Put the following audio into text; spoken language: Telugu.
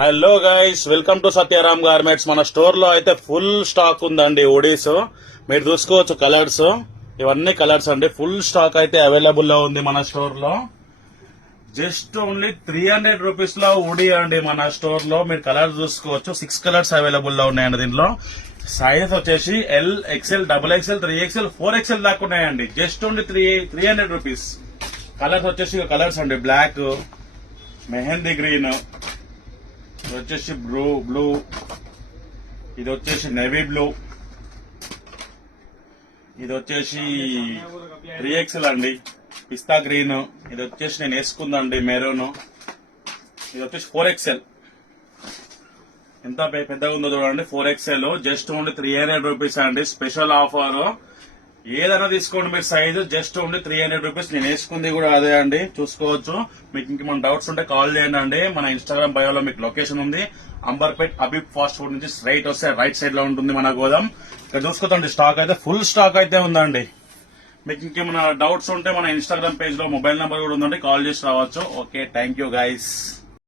Hello guys, welcome to Satyaram garments. మన స్టోర్ లో అయితే ఫుల్ స్టాక్ ఉందండి. హుడీస్ మీరు చూసుకోవచ్చు. కలర్స్ ఇవన్నీ కలర్స్ అండి. ఫుల్ స్టాక్ అయితే అవైలబుల్ లో ఉంది మన స్టోర్ లో. జస్ట్ ఓన్లీ 300 రూపీస్ లో హుడీ అండి. మన స్టోర్ లో మీరు కలర్స్ చూసుకోవచ్చు. 6 కలర్స్ అవైలబుల్ లో ఉన్నాయండి. దీంట్లో సైజ్ వచ్చేసి L, XL, double XL, 3XL, 4XL దాకా ఉన్నాయండి. Just only 300 rupees. కలర్స్ వచ్చేసి కలర్స్ అండి. బ్లాక్, మెహందీ గ్రీన్, ఇది వచ్చేసి బ్లూ, ఇది వచ్చేసి నేవీ బ్లూ, ఇది వచ్చేసి 3XL అండి. పిస్తా గ్రీన్, ఇది వచ్చేసి నేను వేసుకుందండి మెరూన్, ఇది వచ్చేసి 4XL. ఎంత పెద్దగా ఉందో చూడండి. 4XL జస్ట్ ఓన్లీ 300 రూపీస్ అండి. Special offer. ఏదైనా తీసుకోండి మీరు సైజు. Just only 300 rupees. నేను వేసుకుంది కూడా అదే అండి. చూసుకోవచ్చు. మీకు ఇంకేమైనా డౌట్స్ ఉంటే కాల్ చేయండి అండి. మన ఇన్స్టాగ్రామ్ బయోలో మీకు లొకేషన్ ఉంది. అంబర్పేట్ అబీబ్ ఫాస్ట్ ఫుడ్ నుంచి స్ట్రైట్ వస్తే రైట్ సైడ్ లో ఉంటుంది మన గోదాం. ఇక్కడ చూసుకోండి. స్టాక్ అయితే ఫుల్ స్టాక్ అయితే ఉందండి. మీకు ఇంకేమైనా డౌట్స్ ఉంటే మన ఇన్స్టాగ్రామ్ పేజ్ లో మొబైల్ నెంబర్ కూడా ఉందండి. కాల్ చేసి రావచ్చు. Okay, thank you guys.